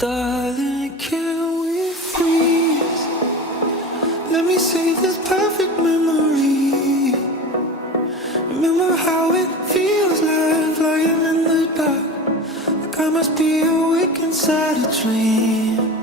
Darling, can we freeze? Let me save this perfect memory. Remember how it feels like flying in the dark, like I must be awake inside a dream.